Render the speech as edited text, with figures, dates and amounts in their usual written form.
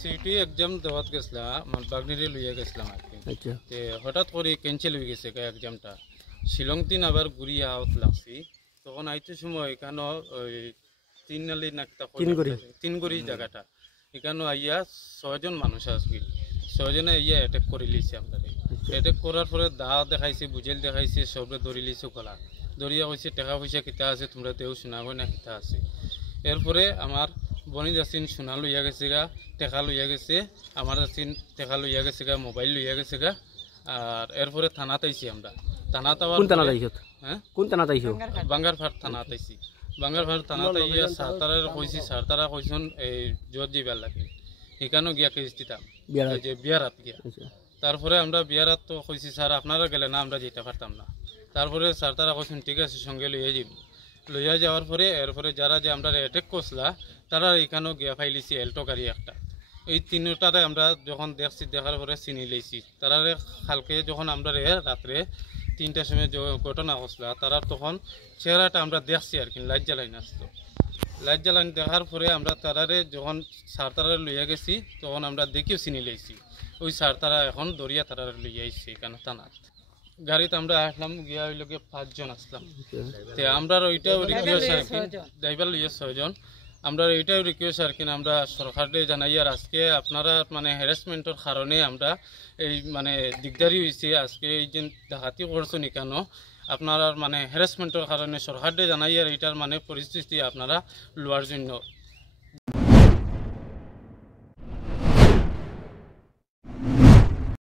City exam দেওয়াত গেছিলাম আমার বাগনিরে লইয়া গেছিলাম আর কি। আচ্ছা তে হঠাৎ করে ক্যান্সেল হয়ে গেছে এক্সামটা। শিলং তিন আবার ঘুরিয়ে আউট লাগছি। তখন আইতে সময় এখানে ওই তিননালি নাকটা তিনগড়ি জায়গাটা এখানে আইয়া 6 জন মানুষ আসবে। 6 জনে আইয়া অ্যাটাক করে লিছে আমরা। অ্যাটাক করার পরে দা দেখাইছে, বুঝেল দেখাইছে, সবরে ধরে লিছে গলা। ধরিয়া কইছে টাকা পয়সা কিতা আছে তোমরা দেও শোনাবো না কিতা আছে। এরপরে আমার বনি যাচ্ছেন সোনা লইয়া গেছে গা, টেকা লইয়া গেছে, আমার যাচ্ছেন টেকা লইয়া গেছে গা, মোবাইল লইয়া গেছে গা। আর এরপরে থানাত আইছি আমরা। থানাত আবার হ্যাঁ কোন থানাত আইছো? বাঙ্গারফাট থানাত আইছি। বাঙ্গারফাট থানাত আইয়া সারতারার কইছি, সারতারা কইছন এই জোর দিবার লাগে। এখানেও গিয়া কেস দিতাম যে বিয়ারাত গিয়া। তারপরে আমরা বিয়ারাত তো কইছি স্যার আপনারা গেলে না আমরা যেতে পারতাম না। তারপরে সারতারা কইছেন ঠিক আছে সঙ্গে লইয়া যাব। লইয়া যাওয়ার পরে এরপরে যারা যে আমরা অ্যাটেক করছিলা তারা এখানেও গিয়া ফাইলিছি এল্টো গাড়ি একটা। এই তিনটারে আমরা যখন দেখছি, দেখার পরে চিনি লইছি। তারারে কালকে যখন আমরা রাত্রে 3টার সময় ঘটনা ঘটলা, তারা তখন চেহারাটা আমরা দেখছি আর কি, লাইট জ্বালাই আসতো। লাইট জ্বালানি দেখার পরে আমরা তারারে যখন সারতারা লইয়া গেছি তখন আমরা দেখিও চিনি লইছি। ওই সারতারা এখন দরিয়া তারা লইয়া আইছি এখানে থানাত। গাড়িতে আমরা আসলাম গিয়া ওই লোকে 5 জন আসলাম। তে আমরা ওইটাও রিকোয়েস্ট আর কি, ড্রাইভার লইয়া 6 জন। আমরা এইটাও রিকোয়েস্ট আর কি, আমরা সরকারকে জানাই আর আজকে আপনারা মানে হ্যারাসমেন্টের কারণে আমরা এই মানে দিকদারি হয়েছে। আজকে এই যে ডাকাতি করছেন কেন আপনারা মানে হ্যারাসমেন্টের কারণে সরকারকে জানাই আর এইটার মানে পরিস্থিতি আপনারা লওয়ার জন্য।